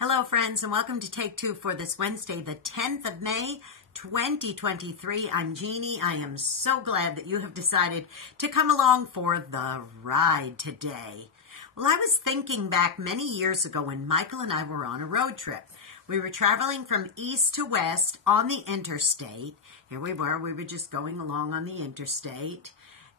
Hello, friends, and welcome to Take Two for this Wednesday, the 10th of May, 2023. I'm Jeannie. I am so glad that you have decided to come along for the ride today. Well, I was thinking back many years ago when Michael and I were on a road trip. We were traveling from east to west on the interstate. Here we were just going along on the interstate.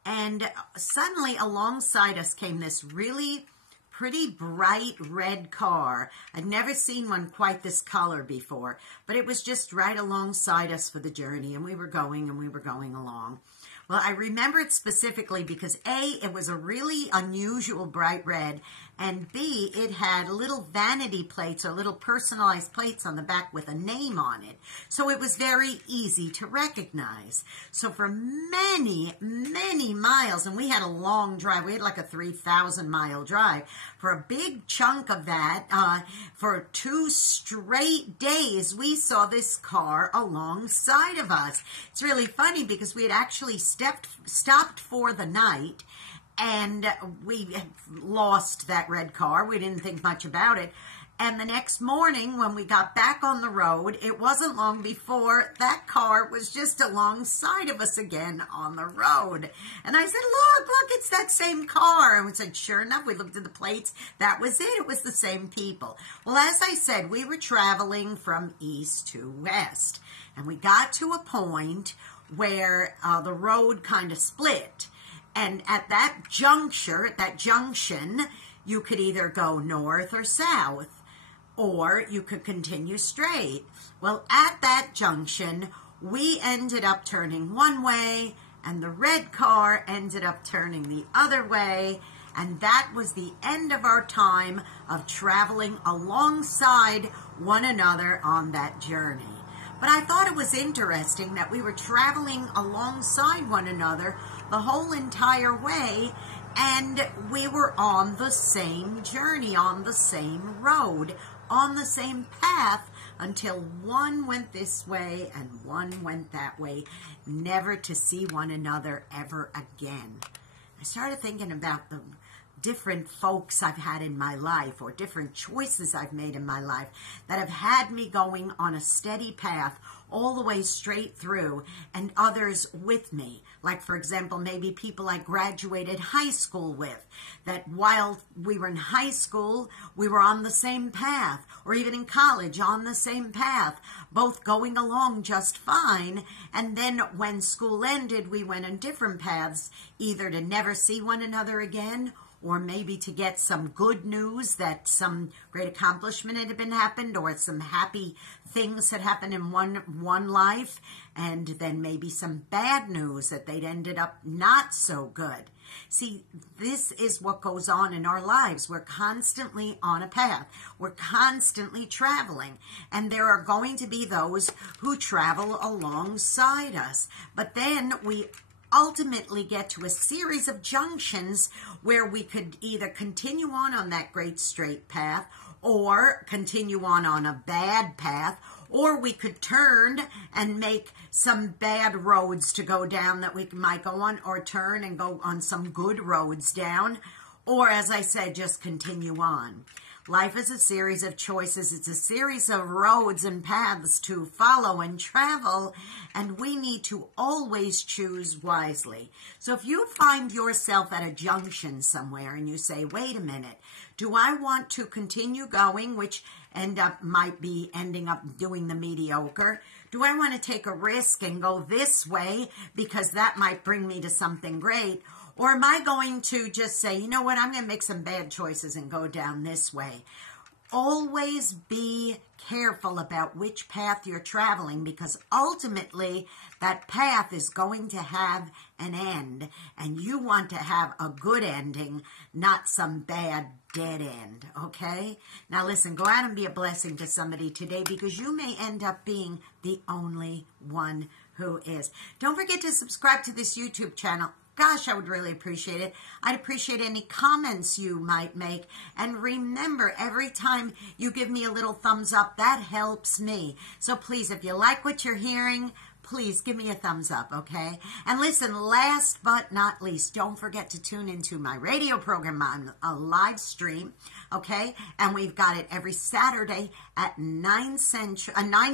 And suddenly alongside us came this really pretty bright red car. I'd never seen one quite this color before, but it was just right alongside us for the journey, and we were going along. Well, I remember it specifically because A, it was a really unusual bright red, and B, it had little vanity plates or little personalized plates on the back with a name on it. So it was very easy to recognize. So for many, many miles, and we had a long drive, we had like a 3,000-mile drive, for a big chunk of that, for 2 straight days, we saw this car alongside of us. It's really funny because we had actually stopped for the night, and we lost that red car. We didn't think much about it. And the next morning, when we got back on the road, it wasn't long before that car was just alongside of us again on the road. And I said, look, it's that same car. And we said, sure enough, we looked at the plates. That was it. It was the same people. Well, as I said, we were traveling from east to west. And we got to a point where the road kind of split. And at that junction, you could either go north or south, or you could continue straight. Well, at that junction, we ended up turning one way, and the red car ended up turning the other way, and that was the end of our time of traveling alongside one another on that journey. But I thought it was interesting that we were traveling alongside one another the whole entire way, and we were on the same journey, on the same road, on the same path, until one went this way and one went that way, never to see one another ever again. I started thinking about the different folks I've had in my life, or different choices I've made in my life that have had me going on a steady path all the way straight through, and others with me. Like, for example, maybe people I graduated high school with, that while we were in high school, we were on the same path, or even in college on the same path, both going along just fine. And then when school ended, we went on different paths, either to never see one another again, or maybe to get some good news that some great accomplishment had been happened, or some happy things had happened in one life, and then maybe some bad news that they'd ended up not so good. See, this is what goes on in our lives. We're constantly on a path. We're constantly traveling. And there are going to be those who travel alongside us. But then we ultimately get to a series of junctions where we could either continue on that great straight path, or continue on a bad path, or we could turn and make some bad roads to go down that we might go on, or turn and go on some good roads down, or, as I said, just continue on. Life is a series of choices. It's a series of roads and paths to follow and travel, and we need to always choose wisely. So if you find yourself at a junction somewhere and you say, wait a minute, do I want to continue going, which might be ending up doing the mediocre? Do I want to take a risk and go this way because that might bring me to something great? Or am I going to just say, you know what, I'm going to make some bad choices and go down this way? Always be careful about which path you're traveling, because ultimately that path is going to have an end, and you want to have a good ending, not some bad dead end, okay? Now listen, go out and be a blessing to somebody today, because you may end up being the only one who is. Don't forget to subscribe to this YouTube channel. Gosh, I would really appreciate it. I'd appreciate any comments you might make. And remember, every time you give me a little thumbs up, that helps me. So please, if you like what you're hearing, please give me a thumbs up, okay? And listen, last but not least, don't forget to tune into my radio program on a live stream, okay? And we've got it every Saturday at 9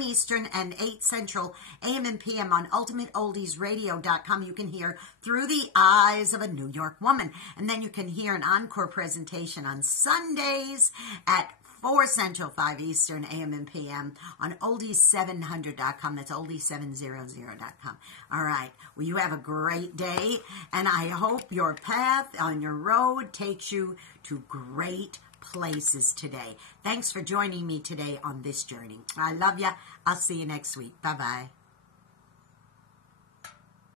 Eastern and 8 Central, AM and PM on ultimateoldiesradio.com. You can hear Through the Eyes of a New York Woman. And then you can hear an encore presentation on Sundays at 4 Central, 5 Eastern, AM and PM on oldies700.com. That's oldies700.com. All right. Well, you have a great day, and I hope your path on your road takes you to great places today. Thanks for joining me today on this journey. I love you. I'll see you next week. Bye-bye.